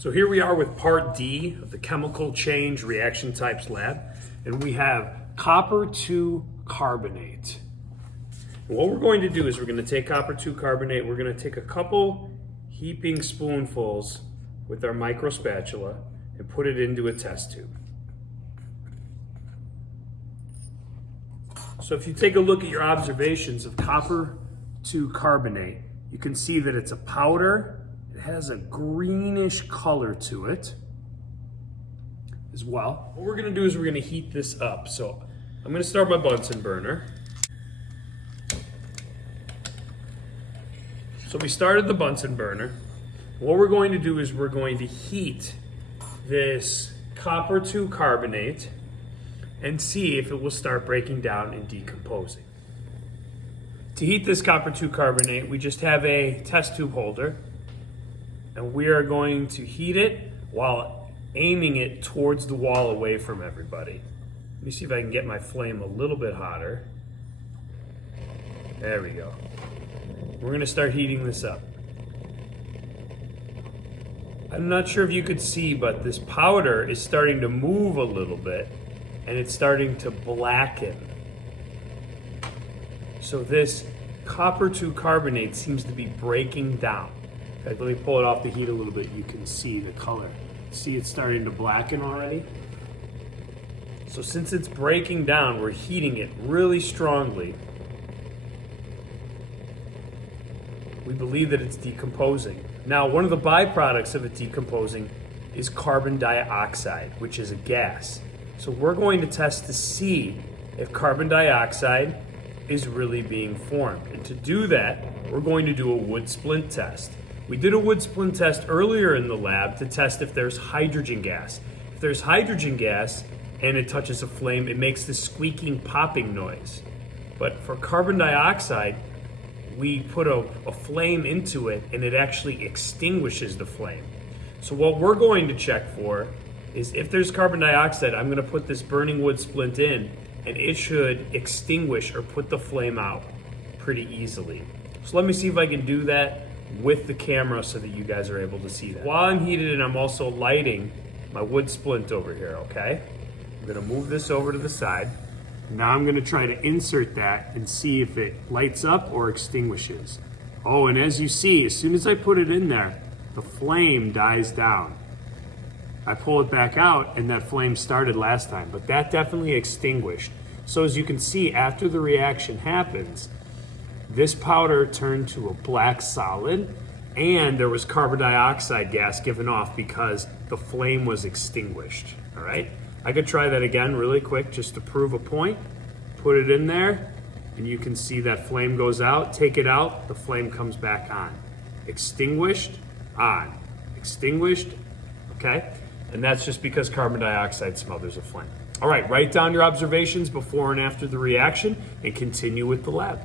So here we are with part D of the chemical change reaction types lab, and we have copper 2 carbonate. And what we're going to do is we're going to take copper 2 carbonate, we're going to take a couple heaping spoonfuls with our micro spatula and put it into a test tube. So if you take a look at your observations of copper 2 carbonate, you can see that it's a powder. It has a greenish color to it as well. What we're gonna do is we're gonna heat this up. So I'm gonna start my Bunsen burner. So we started the Bunsen burner. What we're going to do is we're going to heat this copper 2 carbonate and see if it will start breaking down and decomposing. To heat this copper 2 carbonate, we just have a test tube holder, and we are going to heat it while aiming it towards the wall away from everybody. Let me see if I can get my flame a little bit hotter. There we go. We're gonna start heating this up. I'm not sure if you could see, but this powder is starting to move a little bit and it's starting to blacken. So this copper 2 carbonate seems to be breaking down. In fact, let me pull it off the heat a little bit. You can see the color. See, it's starting to blacken already. So since it's breaking down, we're heating it really strongly. We believe that it's decomposing. Now, one of the byproducts of it decomposing is carbon dioxide, which is a gas. So we're going to test to see if carbon dioxide is really being formed. And to do that, we're going to do a wood splint test. We did a wood splint test earlier in the lab to test if there's hydrogen gas. If there's hydrogen gas and it touches a flame, it makes this squeaking, popping noise. But for carbon dioxide, we put a flame into it and it actually extinguishes the flame. So what we're going to check for is if there's carbon dioxide, I'm gonna put this burning wood splint in and it should extinguish or put the flame out pretty easily. So let me see if I can do that with the camera so that you guys are able to see that. While I'm heating it, I'm also lighting my wood splint over here, okay? I'm gonna move this over to the side. Now I'm gonna try to insert that and see if it lights up or extinguishes. Oh, and as you see, as soon as I put it in there, the flame dies down. I pull it back out and that flame started last time, but that definitely extinguished. So as you can see, after the reaction happens, this powder turned to a black solid and there was carbon dioxide gas given off because the flame was extinguished, all right? I could try that again really quick just to prove a point. Put it in there and you can see that flame goes out, take it out, the flame comes back on. Extinguished, on, extinguished, okay? And that's just because carbon dioxide smothers a flame. All right, write down your observations before and after the reaction and continue with the lab.